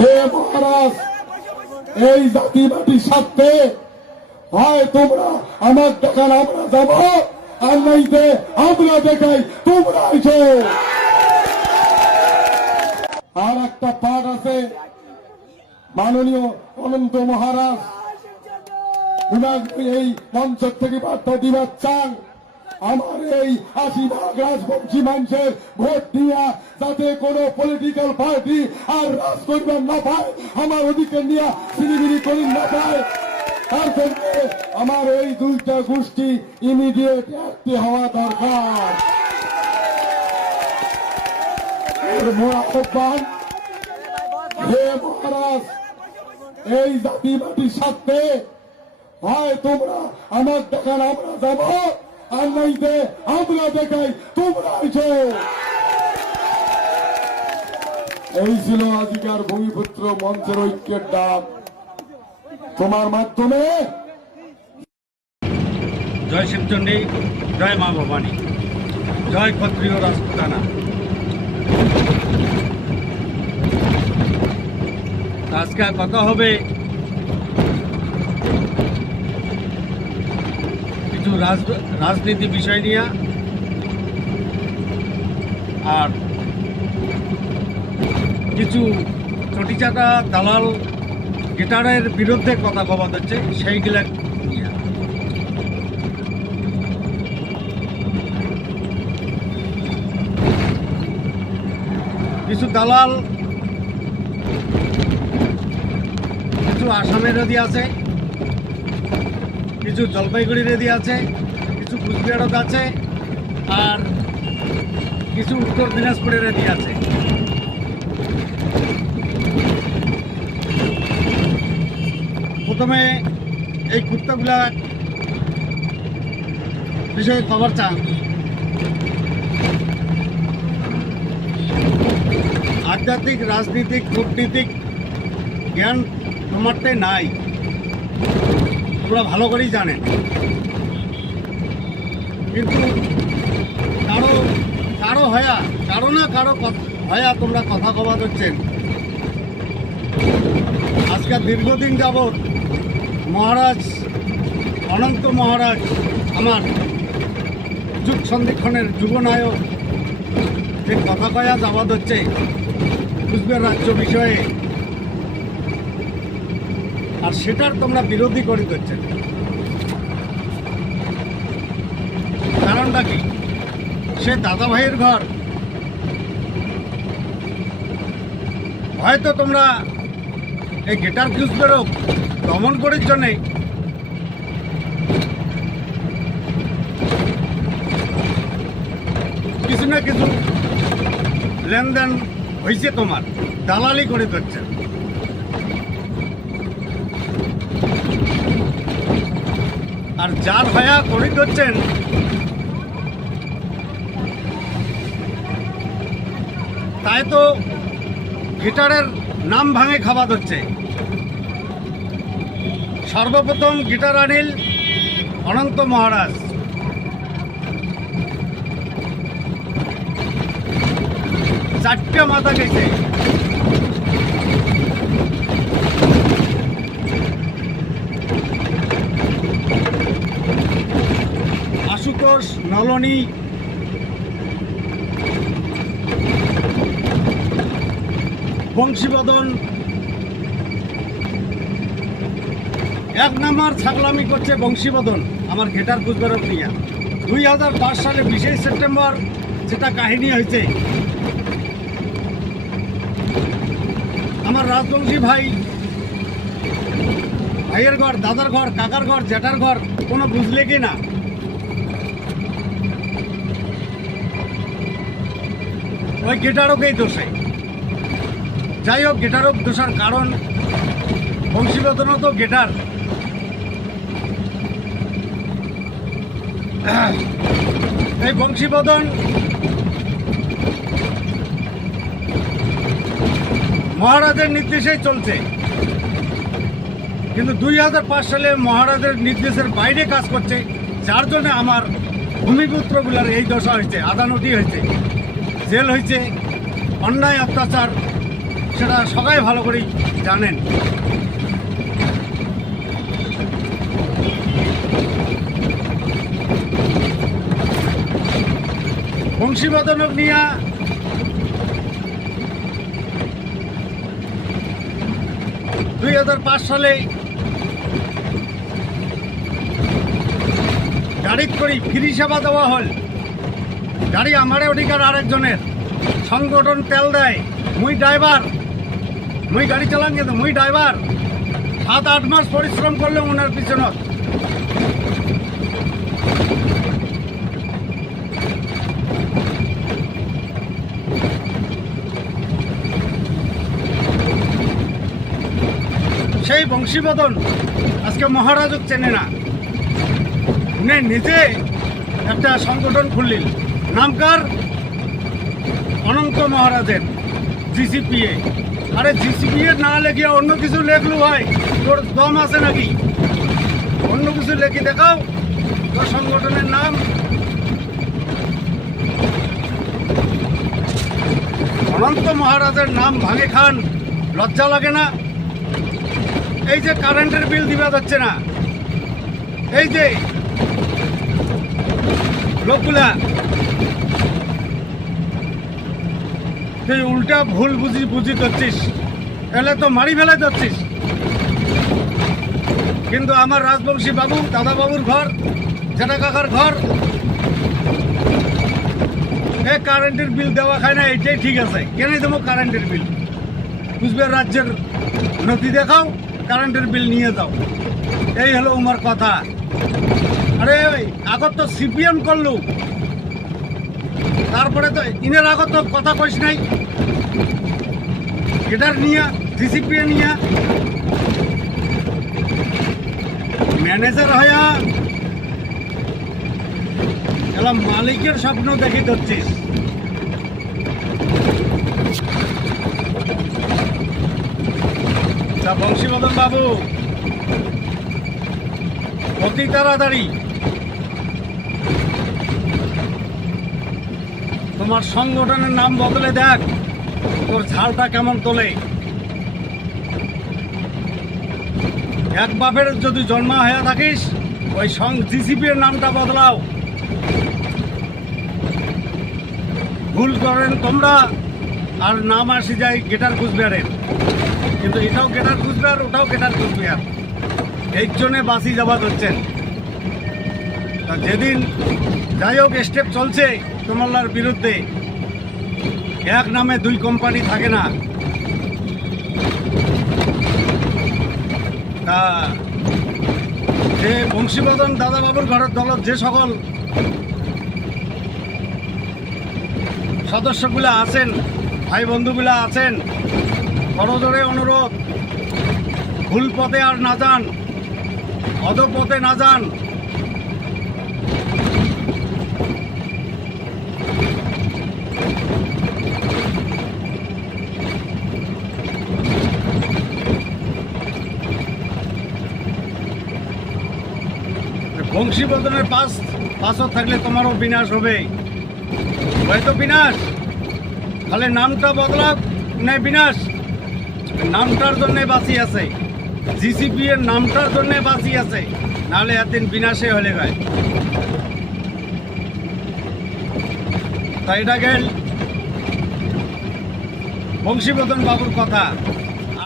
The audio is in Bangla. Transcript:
হে মহারাজ, এই জাতি মাটির স্বার্থে হয় তোমরা আমার দেখান আমরা যাব, আর নাইতে আমরা দেখাই তোমরা আইছো। আর একটা পাঠ আছে, মাননীয় অনন্ত মহারাজ উনার এই মঞ্চ থেকে বার্তা দিবার চান, আমার এই 80 ভাগ রাজবংশী মানুষের ভোট দিয়া যাতে কোনো পলিটিক্যাল পার্টি আর রাজ করবার না পায়, আমার অধিকার নিয়ে সিলিবিলি করি না পায়, তার জন্য আমার এই দুইটা গোষ্ঠী ইমিডিয়েট একটি হওয়া দরকার। আহ্বান, হে মহারাজ, এই জাতি মাটির স্বার্থে হয় তোমরা আমার দেখান আমরা যাব, আর নাইতে আমরা দেখাই তোমরা আইছো। এই ছিল আজিকার ভূমিপুত্র মঞ্চের ঐক্যের ডাক। তোমার মাধ্যমে জয় শিবচণ্ডী, জয় মা ভবানী, জয় ক্ষত্রিয় রাজপুতানা। আজকে কথা হবে কিছু রাজনীতি বিষয় নিয়ে, আর কিছু চটিচাটা দালাল গিটারের বিরুদ্ধে কথা কওয়া হচ্ছে সেইগুলা নিয়ে। কিছু দালাল কিছু আসামের রেদি আছে, কিছু জলপাইগুড়ির রেদি আছে, কিছু কুচবিহারত আছে, আর কিছু উত্তর দিনাজপুরের রেদি আছে। প্রথমে এই কুত্তাগুলা বিষয়ে খবর চান। আধ্যাত্মিক, রাজনীতিক, কূটনীতিক জ্ঞান তোমারতে নাই, তোমরা ভালো করেই জানেন। কিন্তু কারো হয়া তোমরা কথা কবা দিচ্ছেন। আজকে দীর্ঘদিন যাবৎ মহারাজ অনন্ত মহারাজ আমার যুগ সন্ধিক্ষণের যুবনায়ক যে কথা কয়া যাওয়া হচ্ছে কুচবিহার রাজ্য বিষয়ে, আর সেটার তোমরা বিরোধী করে দিচ্ছেন। কারণটা কি? সে দাদা ভাইয়ের ঘর, হয়তো তোমরা এই গিটার কুচবিহারও দমন করার জন্যে কিছু না কিছু লেনদেন হয়েছে, তোমার দালালি করে দিচ্ছে। আর যার হয়া করে দিচ্ছেন তাই তো গিটারের নাম ভাঙে খাওয়া হচ্ছে। সর্বপ্রথম গিটার আনিল অনন্ত মহারাজ, চারটে মাথা গেছে। আশুতোষ, নলনী, বংশীবদন এক নাম্বার ছাগলামি করছে। বংশীবদন আমার গিটার কুচবিহার নিয়ে 2005 সালে 20 সেপ্টেম্বর যেটা কাহিনী হয়েছে, আমার রাজবংশী ভাইয়ের ঘর, দাদার ঘর, কাকার ঘর, জ্যাঠার ঘর কোনো বুঝলে কি না? ওই গিটারকেই দোষে। যাই হোক, গিটারক দোষার কারণ বংশীবদনও তো গিটার। এই বংশীবদন মহারাজের নির্দেশেই চলছে, কিন্তু 2005 সালে মহারাজের নির্দেশের বাইরে কাজ করছে, যার জন্য আমার ভূমিপুত্রগুলার এই দশা হয়েছে। আদানতি হয়েছে, জেল হয়েছে, অন্যায় অত্যাচার সেটা সবাই ভালো করেই জানেন। বংশীবদনক নিয়া দুই 2005 সালে গাড়িত করি ফ্রি সেবা দেওয়া হল। গাড়ি আমারে অধিকার আরেকজনের, সংগঠন তেল দেয়, মুই ড্রাইভার, মুই গাড়ি চালান কিন্তু মুই ড্রাইভার। 7-8 মাস পরিশ্রম করলে ওনার পিছনত। সেই বংশীবদন আজকে মহারাজক চেনে না। উনি নিজে একটা সংগঠন খুললেন, নামকার অনন্ত মহারাজের জিসিপিএ। আরে জিসিপিএ না লেখিয়া অন্য কিছু লেখলু হয়, তোর দম আছে নাকি? অন্য কিছু লেখি দেখাও তোর সংগঠনের নাম। অনন্ত মহারাজের নাম ভাঙে খান, লজ্জা লাগে না? এই যে কারেন্টের বিল দিবা যাচ্ছে না, এই যে লোকগুলা তুই উল্টা ভুল বুঝি করছিস, এলে তো মারি ফেলে যাচ্ছিস। কিন্তু আমার রাজবংশী বাবু, দাদা বাবুর ঘর, জেঠা কাকার ঘর, এই কারেন্টের বিল দেওয়া খায় না, এটাই ঠিক আছে। কেন দেবো কারেন্টের বিল? কুচবিহার রাজ্যের নথি দেখাও, কারেন্টের বিল নিয়ে যাও, এই হলো উমার কথা। আরে আগত তো সিপিএম করলু, তারপরে তো ইনের আগত তো কথা কইস নাই, এটার নিয়ে জিসিপিএ নিয়ে ম্যানেজার হইয়া এলাম মালিকের স্বপ্ন দেখি ধরছিস। বংশীবদন বাবু, অতি তাড়াতাড়ি তোমার সংগঠনের নাম বদলে দেখ, তোর ঝালটা কেমন তোলে। এক বাপের যদি জন্ম হয়ে থাকিস, ওই জিসিপি এর নামটা বদলাও। ভুল করেন তোমরা, আর নাম আসি যায় গেটার কুচবিহারের, কিন্তু এটাও গেটার কুচবিহার, ওটাও গেটার কুচবিহার। এই জন্যে বাঁচি যাওয়া হচ্ছেন। যেদিন যাই হোক স্টেপ চলছে তোমার বিরুদ্ধে, এক নামে দুই কোম্পানি থাকে না। তা যে বংশীবদন দাদা বাবুর ঘরের দলত যে সকল সদস্যগুলা আছেন, ভাই বন্ধুগুলা আছেন, করজোড়ে অনুরোধ, ভুল পথে আর না যান, অধপথে না যান। বংশীবদনের পাশও থাকলে তোমারও বিনাশ হবে। হয়তো বিনাশ, তাহলে নামটা বদলা নেই বিনাশ। নামটার জন্যে বাঁচি আছে, জিসিপি এর নামটার জন্যে বাঁচি আছে, নাহলে একদিন বিনাশে হলে গায়। তাই এটা গেল বংশীবদন বাবুর কথা।